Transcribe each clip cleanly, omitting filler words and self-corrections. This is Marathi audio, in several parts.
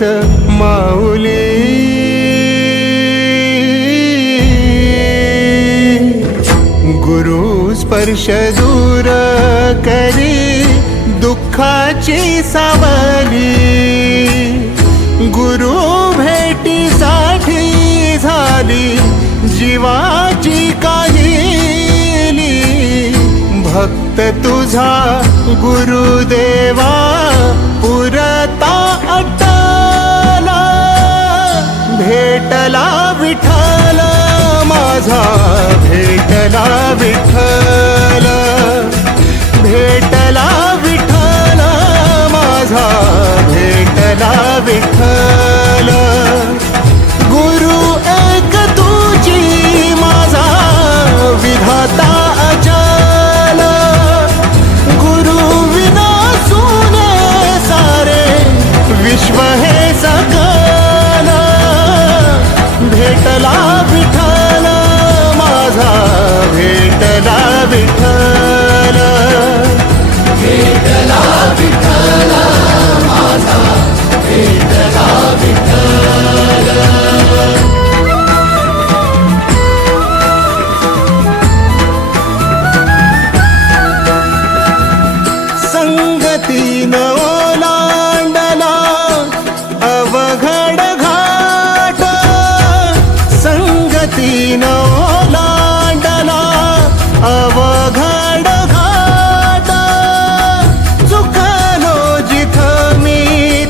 तेच माऊली. गुरु स्पर्श दूर करी दुःखाची सावली. गुरु भेटीसाठी झाली जीवाची काहिली. भक्त तुझा गुरुदेवा पुरता अटला. भेटला विठ्ठल माझा, भेटला विठ्ठल. भेटला विठ्ठल माझा, भेटला विठ्ठल. गुरु एक तुझी माझा विधाता अचल. गुरु विना सुने सारे विश्व हे सकल. भेटला विठ्ठल माझा, भेटला विठ्ठल. भेटला विठ्ठल माझा, भेटला विठ्ठल. संगतीन ओलांडला अवघड घाट. संगतीन ओलांडला अवघड घाट. चुकलो जिथं मी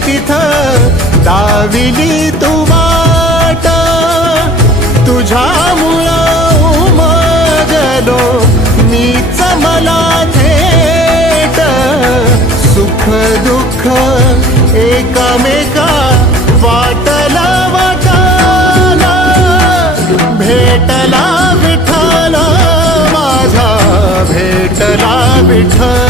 तिथं दाविली तू वाट. तुझ्यामुळं उमगलो मीच मला थेट. सुख दुःख एकामेका वाटला वाटाला. भेटला विठ्ठल माझा, भेटला विठ्ठल.